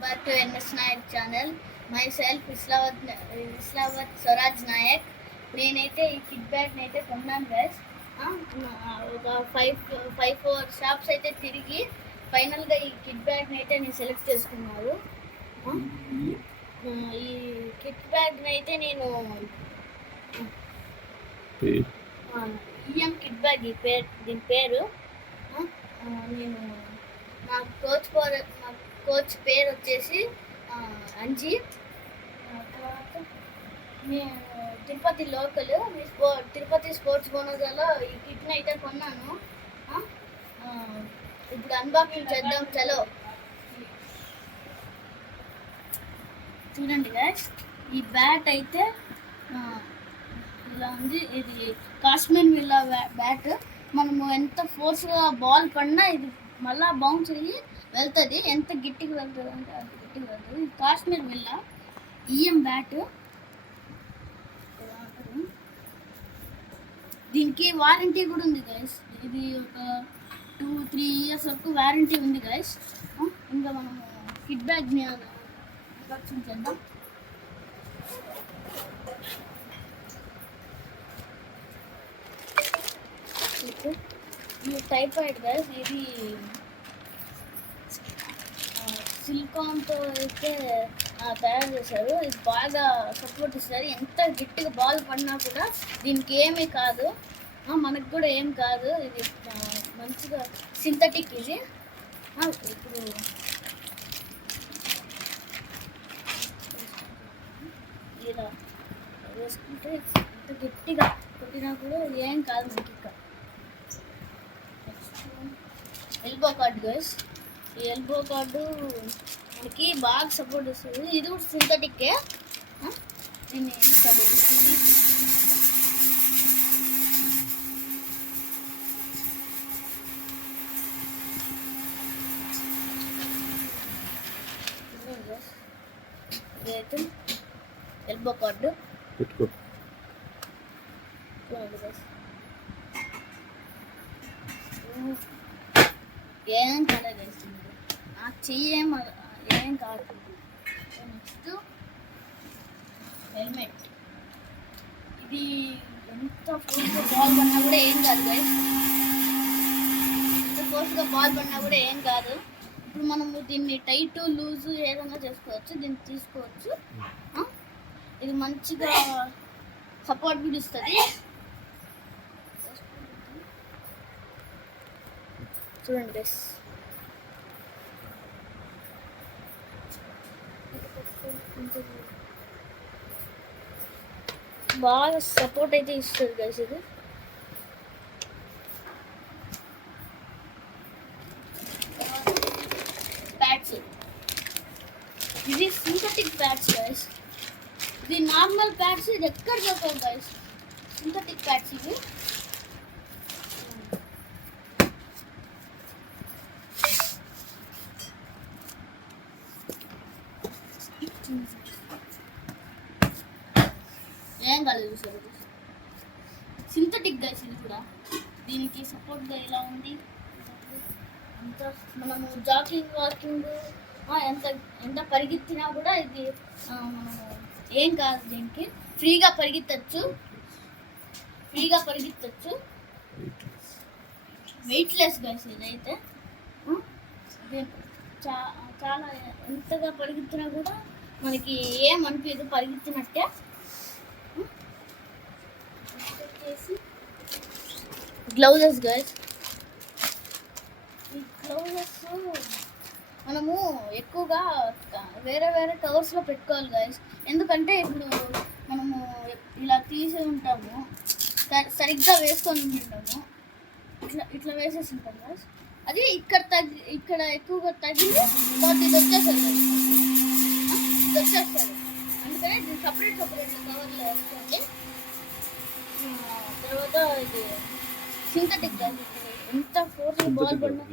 Back to NS Nayak channel. Myself Islavat Swaraj Nayak. నేనైతే ఈ kit bag అయితే కొన్నాను గైస్. ఒక ఫైవ్ ఫోర్ షాప్స్ అయితే తిరిగి ఫైనల్గా ఈ కిట్ బ్యాగ్ని అయితే నేను సెలెక్ట్ చేసుకున్నాను. ఈ కిట్ బ్యాగ్ని అయితే నేను ఈఎం కిట్ బ్యాగ్ దీని పేరు. నేను నా కోచ్ పేరు వచ్చేసి అంజీ. తర్వాత నేను తిరుపతి లోకల్ తిరుపతి స్పోర్ట్స్ బోనజాలో ఈ కిట్ని అయితే కొన్నాను. ఇప్పుడు అన్బాక్సింగ్ చేద్దాం. చలో చూడండి గైస్, ఈ బ్యాట్ అయితే ఇలా ఉంది. ఇది కాశ్మీర్ విల్లా బ్యాట్. మనము ఎంత ఫోర్స్గా బాల్ పడినా ఇది మళ్ళీ బౌన్స్ అయ్యి వెళ్తుంది. ఎంత గట్టిగా వెళ్తుంది అంటే అంత గట్టిగా వెళ్తుంది. ఇది కాశ్మీర్ విల్లా ఈఎం బ్యాట్. దీనికి వారంటీ కూడా ఉంది గైస్. ఇది ఒక 2-3 ఇయర్స్ వరకు వారంటీ ఉంది గైస్. ఇంకా మనం కిట్ బ్యాగ్ని అన్బాక్సింగ్ చేద్దాం. ఇది టైఫాయిడ్ గైస్. ఇది సిలికాన్తో అయితే తయారు చేశారు. ఇది బాగా సపోర్ట్ ఇస్తారు. ఎంత గట్టిగా బాల్ పడినా కూడా దీనికి ఏమీ కాదు, మనకు కూడా ఏం కాదు. ఇది మంచిగా సింథటిక్. ఇది ఇప్పుడు ఇలా వేసుకుంటే ఎంత గట్టిగా కొట్టినా కూడా ఏం కాదు మనకి. ఇక్కడ ఎల్బో కార్డు గైస్. ఈ ఎల్బో కార్డు మనకి బాగా సపోర్ట్ ఇస్తుంది. ఇది కూడా సింథటిక్కే. దీన్ని ఇదైతే ఎల్బో కార్డు పెట్టుకో. ఏం కాలేదు, నాకు చెయ్యేం ఏం కాదు. Next helmet. ఇది ఎంత ఫోర్స్గా బాల్ పడినా కూడా ఏం కాదు గైస్. ఎంత ఫోర్స్గా బాల్ పడినా కూడా ఏం కాదు. ఇప్పుడు మనము దీన్ని టైట్ లూజ్ ఏదైనా చేసుకోవచ్చు. దీన్ని తీసుకోవచ్చు. ఇది మంచిగా సపోర్ట్ కూడా ఇస్తుంది. చూడండి గైస్, బాగా సపోర్ట్ అయితే ఇస్తుంది గైస్. ఇది ప్యాడ్స్. ఇది సింథటిక్ ప్యాడ్స్ గైస్. ఇది నార్మల్ ప్యాడ్స్ ఇది ఎక్కడ దొరకవు గైస్. సింథటిక్ ప్యాడ్స్ ఇవి. ఏం కాలేదు సార్. Synthetic guys. ఇది కూడా దీనికి సపోర్ట్గా ఇలా ఉంది. అంత మనము జాగింగ్ వాకింగ్ ఎంత పరిగెత్తినా కూడా ఇది మనము ఏం కాదు. దీనికి ఫ్రీగా పరిగెత్తచ్చు. Weightless guys. ఇదైతే చాలా ఎంతగా పరిగెత్తినా కూడా మనకి ఏం అనిపించదు, పరిగెత్తినట్టే. Gloves guys. ఈ గ్లౌజెస్ మనము ఎక్కువగా వేరే కవర్స్లో పెట్టుకోవాలి గైస్. ఎందుకంటే ఇప్పుడు మనము ఇలా తీసి ఉంటాము, సరిగ్గా వేసుకొని ఉంటాము. ఇట్లా వేసేసి ఉంటాం గైస్. అది ఇక్కడ ఎక్కువగా తగిలి ఇది వచ్చేస్తుంది. అందుకని దీన్ని సపరేట్ కవర్లో వేసుకోండి. తర్వాత ఇది సింథటిక్ గైస్. ఎంత ఫోర్స్ బాల్ పడినా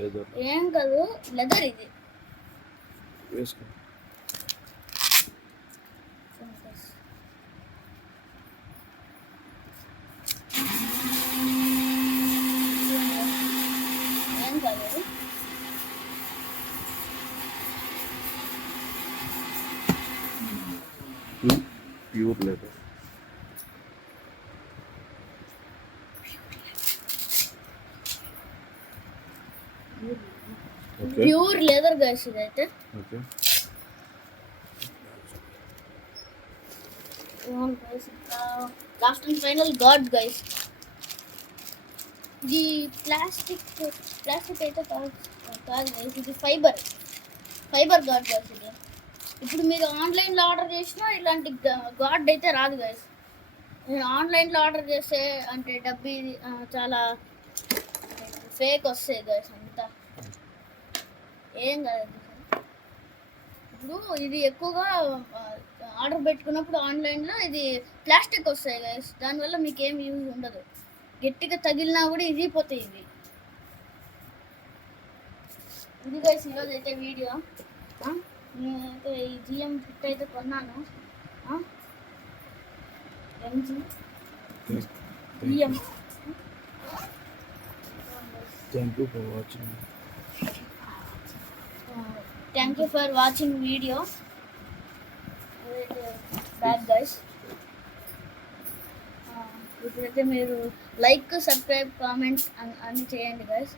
ఏం కాదు. లెదర్ ఇది. ఏం కాదు. Pure leather. Okay pure leather guys ఇదైతే. Okay last and final guard guys. ఇది ప్లాస్టిక్ అయితే కాదు గైస్, ఇది ఫైబర్ గాడ్ గైస్ ఇది. ఇప్పుడు మీరు ఆన్లైన్లో ఆర్డర్ చేసినా ఇలాంటి గాడ్ అయితే రాదు గైస్. నేను ఆన్లైన్లో ఆర్డర్ చేస్తే అంటే డబ్బి చాలా ఫేక్ వస్తాయి గైస్, అంతా ఏం కాదు. ఇప్పుడు ఇది ఎక్కువగా ఆర్డర్ పెట్టుకున్నప్పుడు ఆన్లైన్లో ఇది ప్లాస్టిక్ వస్తాయి గైస్, దానివల్ల మీకు ఏం యూజ్ ఉండదు. గట్టిగా తగిలినా కూడా ఇరిగిపోతాయి ఇవి. ఇది గైస్ ఈరోజు అయితే వీడియో. నేనైతే ఈ జిఎం ఫిట్ అయితే కొన్నాను, MG GM. Thank you for watching. Thank you for watching video. Back guys, ఇప్పుడైతే మీరు లైక్, సబ్స్క్రైబ్, కామెంట్ అన్నీ చేయండి గైస్.